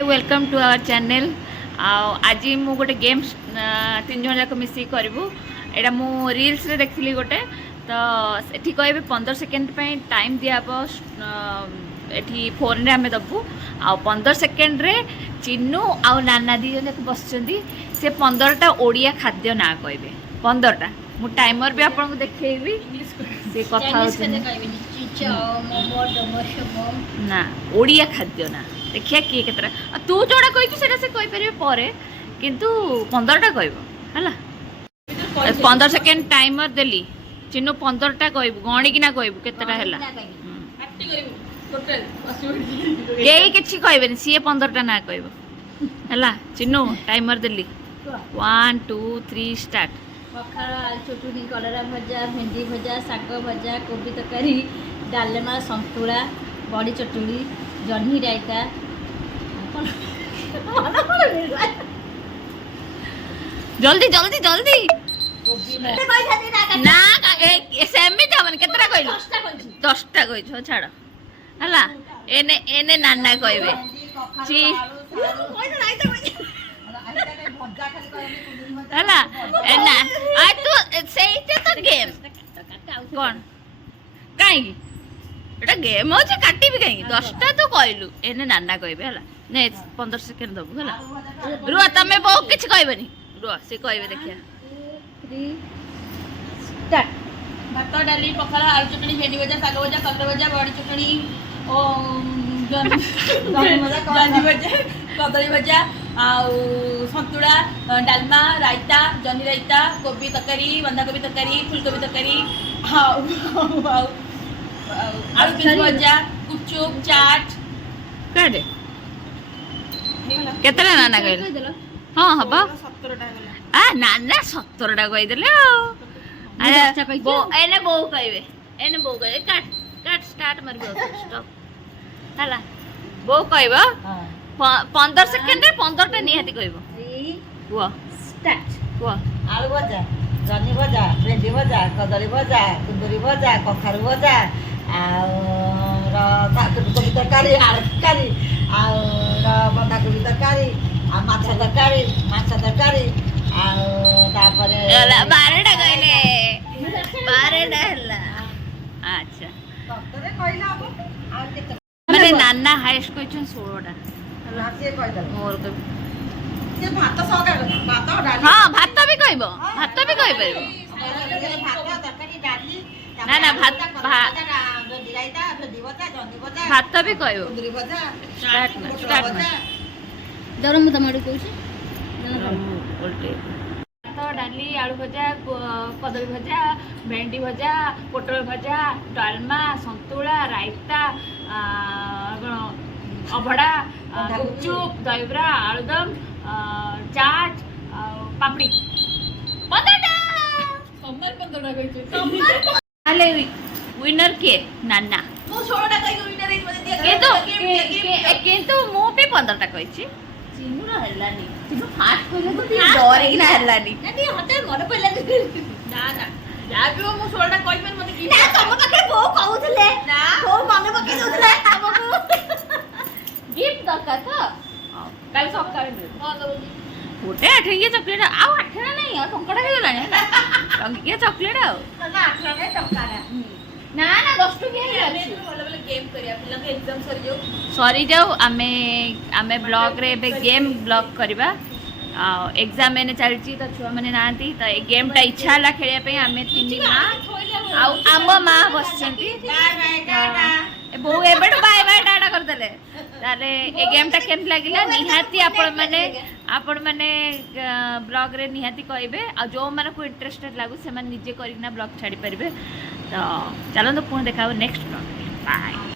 Welcome to our channel. आज मु गोटे गेम तीन जन जाक मिसिक करूँ। यहाँ मु रील्स रे देखी गोटे तो ये कहे 15 सेकेंड टाइम दिहब ये फोन रे आम दबू आ 15 सेकेंड रे चिन्नू आउ नाना दी जन बस से 15टा ओडिया खाद्य ना कहे 15टा मु टाइमर भी आपको देखी से कथा ना ओडिया खाद्य ना देखिए किए केतरा तू जोड़ा कही से कहीपर पर किंतु 15टा कह 15 सेकेंड टाइमर देली चिन्नू 15टा कह गणिकिना कहबू केतटा है कई किसी कहे सी 15टा ना कह चिन्नू टाइमर देली 1 2 3 स्टार्ट। पखाड़ आलू चटुनी कलरा भजा भेंडी भजा शाग भजा कोबी तरकारी डालमा संतुला बड़ी चटुनी जह्नी रायता जल्दी जल्दी जल्दी ना सेमित हम केतरा कहलु 10टा कह छाड़ है एने एने नाना कहबे ची है एना आ तू सेइते तो गेम कोन काई एटा गेम हो काटी भी कहीं 10टा तो कहलु एने नाना कहबे है ने 15 सेकेंड दबु है रुआ तमे बहुत किछ कहबनी रुआ से कहबे देखिया 3 स्टार्ट। भात डाली पखाड़ आलू चटनी भेंडी भजा शाग भजा कलरा भजा बड़ी चटनी जह्नी भजा कदली भजा संतुला डालमा रायता जह्नी रायता कोबी तरकारी बंधाकोबी तरकारी फुलकोबी तरकारी आलू पिंज भजा गुपचुप चाट काटे केतरा नाना कहले हां हबा 17टा आ नाना 17टा कहि देले बो एने बो कहबे काट काट स्टार्ट मारबो स्टॉप हला बो कहबो 15 सेकेंड रे 15टा निहाती कहबो 3 हुआ स्टार्ट। हुआ आलू भजा जह्नी भजा भेंडी भजा कदली भजा कुंदुरी भजा कखारू भजा कोबी तरकारी आलू तरकारी बंधाकोबी तरकारी माछ तरकारी तापरे 12टा कहले 12टा हला अच्छा सतरे कहला अब आ केते माने नाना हाईएस्ट क्वेश्चन 16टा रासिए कहदल मोर तो से भात सगा भात डाली हां भात भी कहबो भात भी कहि परबो भात तरकारी डाली ना ना भात भेंडी रायता भेंडी भजा जह्नी भजा भात भी कहबो कुंदुरी भजा स्टार्ट दरम तमाडू कहूची उल्टे भात डाली आलू भजा कदली भजा भेंडी भजा पोटल भजा डालमा संतुला रायता अभड़ा गुपचुप दहीबरा आलूदम चाट पापड़ी 15टा समर 15टा कहछे आले विनर के नाना मु 16टा कहि विनर एक मते दिया किंतु मु भी 15टा कहिछि चिन्नू हल्लानी चिन्नू फास्ट कहले तो डर कि ना हल्लानी नदी हते मन पइला ना ना या भी मु 16टा कहबे मते की ना तम पाखे बो कहउथले ना बो मन पके दउथले हमकु गिफ्ट दरकार था कल सकाळे मिल हां तो गोटे 8 चॉकलेट आउ 8 नहीं आ टंकाटा हे गलानी टंकिया चॉकलेट आ ना 18 टका ना ना 10 टकिया ही हमें अछि भले भले गेम करिया पिला के एग्जाम सरी जाऊ सॉरी जाऊ आमे आमे ब्लॉग रे बे गेम ब्लॉग करबा एग्जाम एने चलची तो छुआ माने नांती तो ए गेम टा इच्छा ला खेलिया पे आमे तीन मां आउ आम मां बसचंती बाय बाय टाटा ए बहु एबेट बाय बाय टाटा कर देले ताले ए गेम टा केम लागिला निहाती आपण माने ब्लॉग रे निहाती कहबे आ जो माने को इंटरेस्टेड लागु से माने निजे करिना ब्लॉग छाडी परबे तो चलो तो पुन देखाबो नेक्स्ट ब्लॉग बाय।